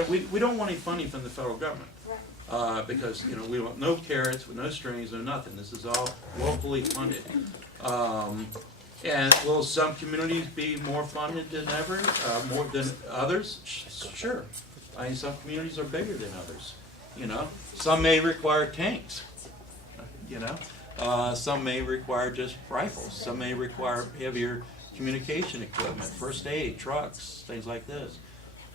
We don't want any funding from the federal government. Because, you know, we want no carrots, with no strings, no nothing. This is all locally funded. And will some communities be more funded than ever, more than others? Sure. I mean, some communities are bigger than others, you know. Some may require tanks, you know. Some may require just rifles. Some may require heavier communication equipment, first aid, trucks, things like this.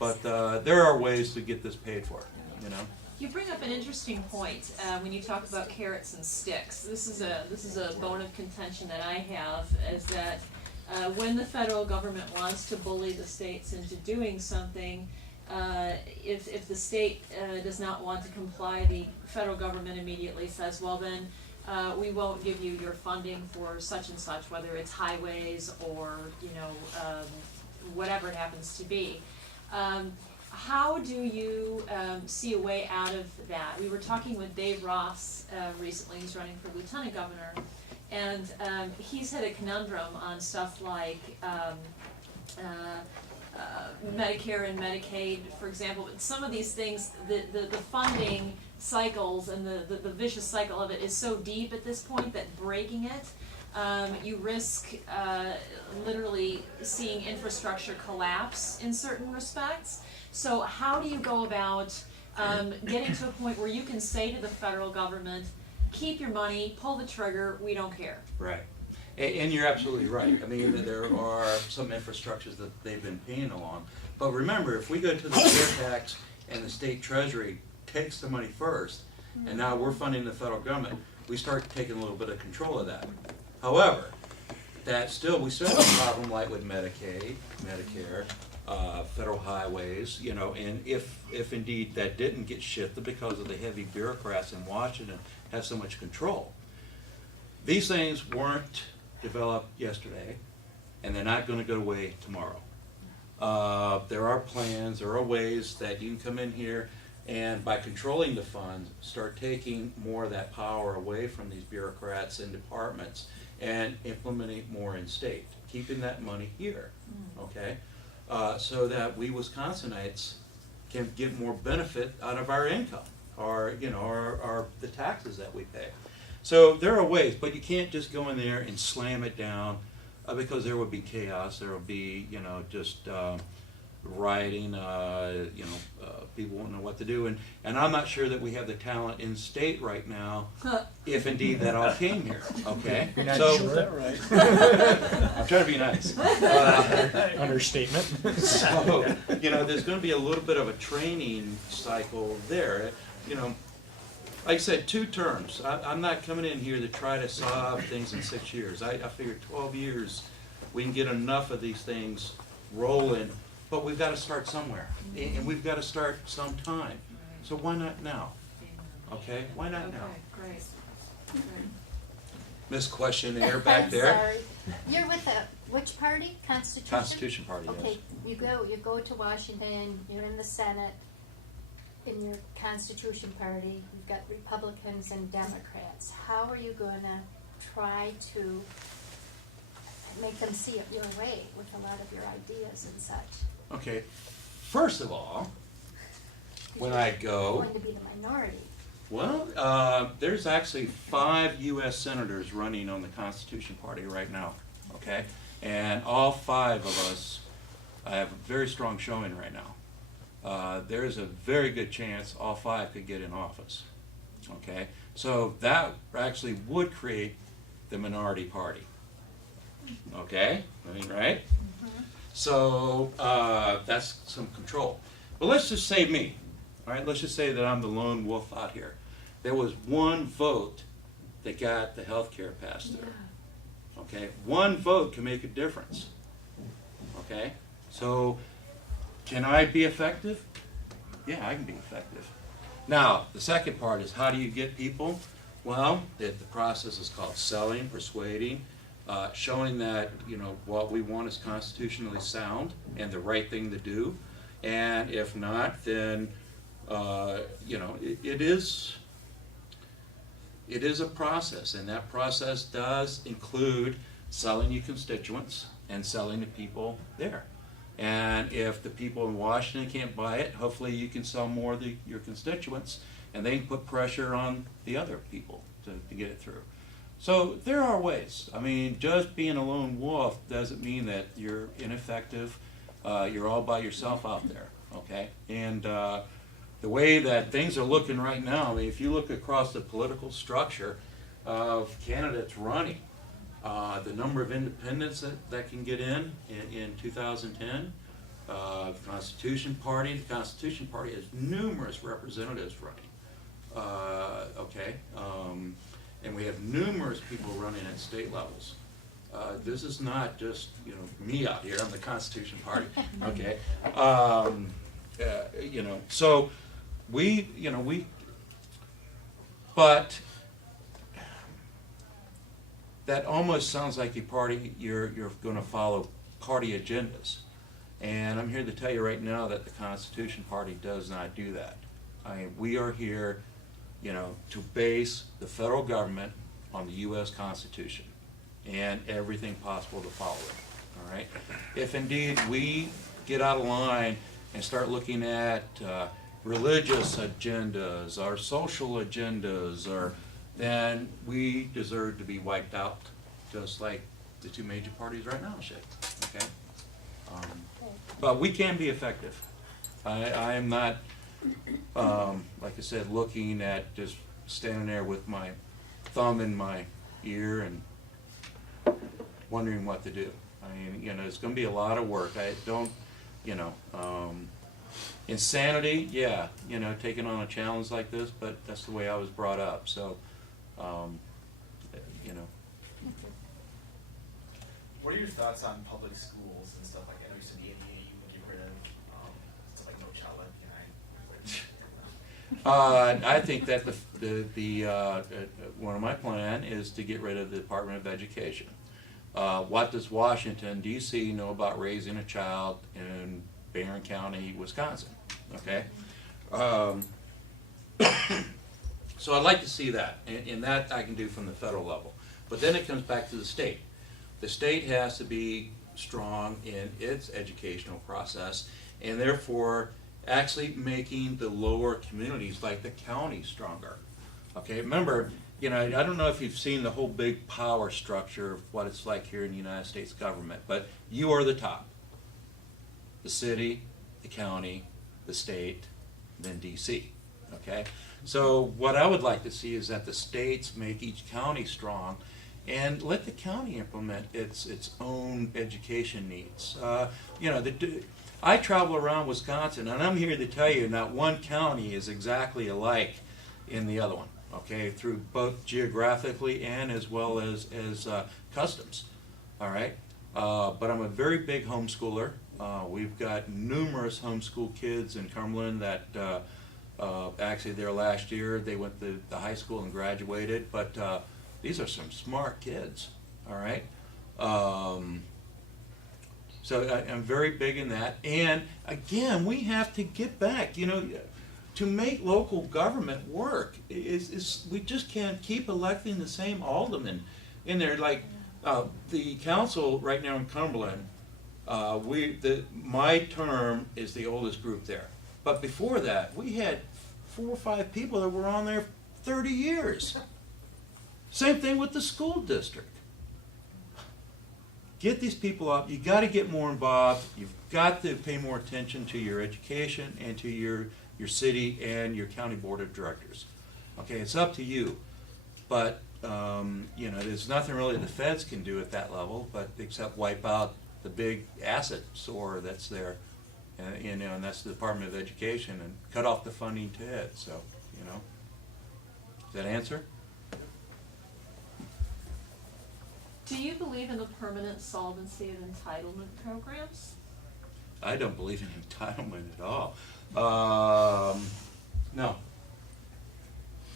But there are ways to get this paid for, you know. You bring up an interesting point when you talk about carrots and sticks. This is a bone of contention that I have, is that when the federal government wants to bully the states into doing something, if the state does not want to comply, the federal government immediately says, well then, we won't give you your funding for such and such, whether it's highways or, you know, whatever it happens to be. How do you see a way out of that? We were talking with Dave Ross recently, who's running for lieutenant governor, and he's had a conundrum on stuff like Medicare and Medicaid, for example. But some of these things, the funding cycles and the vicious cycle of it is so deep at this point that breaking it, you risk literally seeing infrastructure collapse in certain respects. So how do you go about getting to a point where you can say to the federal government, keep your money, pull the trigger, we don't care? Right. And you're absolutely right. I mean, there are some infrastructures that they've been paying along. But remember, if we go to the fair tax and the state treasury takes the money first, and now we're funding the federal government, we start taking a little bit of control of that. However, we still have a problem like with Medicaid, Medicare, federal highways, you know, and if indeed that didn't get shifted because of the heavy bureaucrats in Washington have so much control. These things weren't developed yesterday, and they're not going to go away tomorrow. There are plans, there are ways that you can come in here and by controlling the funds, start taking more of that power away from these bureaucrats and departments and implementing more in state, keeping that money here, okay? So that we Wisconsinites can get more benefit out of our income, or you know, the taxes that we pay. So there are ways, but you can't just go in there and slam it down because there would be chaos. There will be, you know, just rioting. People won't know what to do, and I'm not sure that we have the talent in state right now, if indeed that all came here. Okay, You're not so sure? That right? I'm trying to be nice. Understatement. So, you know, there's going to be a little bit of a training cycle there. You know, like I said, 2 terms. I'm not coming in here to try to solve things in 6 years. I figure 12 years we can get enough of these things rolling, but we've got to start somewhere, and we've got to start sometime. So why not now? Okay, why not now? Okay, great. Miss Questionnaire back there. I'm sorry. You're with which party? Constitution? Constitution Party, yes. Okay, you go to Washington, you're in the Senate, in your Constitution Party, you've got Republicans and Democrats. How are you gonna try to make them see it your way with a lot of your ideas and such? Okay, first of all, when I go, You're going to be the minority. well, there's actually 5 U.S. senators running on the Constitution Party right now, okay? And all 5 of us have a very strong showing right now. There's a very good chance all 5 could get in office, okay? So that actually would create the minority party, okay? I mean, right? So that's some control. But let's just say me, all right? Let's just say that I'm the lone wolf out here. There was 1 vote that got the health care passed through, okay? 1 vote can make a difference, okay? So can I be effective? Yeah, I can be effective. Now, the second part is how do you get people? Well, the process is called selling, persuading, showing that, you know, what we want is constitutionally sound and the right thing to do. And if not, then, you know, it is a process, and that process does include selling your constituents and selling to people there. And if the people in Washington can't buy it, hopefully you can sell more to your constituents, and they can put pressure on the other people to get it through. So there are ways. I mean, just being a lone wolf doesn't mean that you're ineffective. You're all by yourself out there, okay? And the way that things are looking right now, I mean, if you look across the political structure of candidates running, the number of independents that can get in 2010, the Constitution Party has numerous representatives running, okay? And we have numerous people running at state levels. This is not just, you know, me out here, I'm the Constitution Party, okay? You know, so but that almost sounds like a party, you're gonna follow party agendas. And I'm here to tell you right now that the Constitution Party does not do that. I mean, we are here, you know, to base the federal government on the U.S. Constitution and everything possible to follow it, all right? If indeed we get out of line and start looking at religious agendas, our social agendas, or then we deserve to be wiped out, just like the two major parties right now should, okay? But we can be effective. I am not, like I said, looking at just standing there with my thumb in my ear and wondering what to do. I mean, you know, it's gonna be a lot of work. I don't, you know, insanity, yeah, you know, taking on a challenge like this, but that's the way I was brought up, so, you know. What are your thoughts on public schools and stuff like that? I know you said the ADA you would get rid of, stuff like No Child Left Behind. I think that one of my plan is to get rid of the Department of Education. What does Washington, D.C. know about raising a child in Barron County, Wisconsin? Okay? So I'd like to see that, and that I can do from the federal level. But then it comes back to the state. The state has to be strong in its educational process, and therefore actually making the lower communities like the county stronger. Okay, remember, you know, I don't know if you've seen the whole big power structure of what it's like here in the United States government, but you are the top. The city, the county, the state, then DC, okay? So what I would like to see is that the states make each county strong and let the county implement its own education needs. You know, I travel around Wisconsin, and I'm here to tell you not one county is exactly alike in the other one, okay, through both geographically and as well as customs, all right? But I'm a very big homeschooler. We've got numerous homeschool kids in Cumberland that actually there last year they went to the high school and graduated, but these are some smart kids, all right? So I'm very big in that. And again, we have to get back, you know, to make local government work. We just can't keep electing the same aldermen in there. Like the council right now in Cumberland, my term is the oldest group there. But before that, we had 4 or 5 people that were on there 30 years. Same thing with the school district. Get these people up. You got to get more involved. You've got to pay more attention to your education and to your city and your county board of directors. Okay, it's up to you. But you know, there's nothing really the feds can do at that level, but except wipe out the big asset store that's there, you know, and that's the Department of Education, and cut off the funding to it. So, you know, does that answer? Do you believe in the permanent solvency of entitlement programs? I don't believe in entitlement at all. No,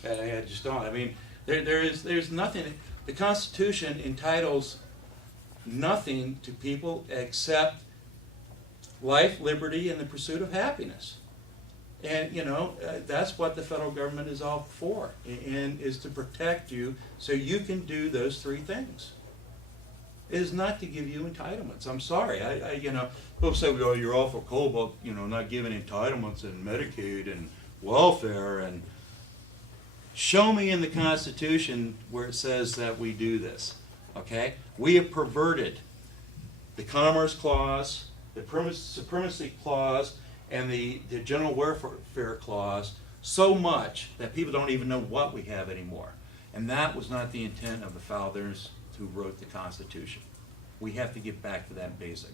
I just don't. I mean, there's nothing. The Constitution entitles nothing to people except life, liberty, and the pursuit of happiness. And you know, that's what the federal government is all for, and is to protect you so you can do those 3 things. is not to give you entitlements. I'm sorry, people say, well, you're awful cold about, not giving entitlements and Medicaid and welfare, and show me in the Constitution where it says that we do this, okay? We have perverted the Commerce Clause, the Supremacy Clause, and the General Welfare Clause so much that people don't even know what we have anymore. And that was not the intent of the founders who wrote the Constitution. We have to get back to that basic.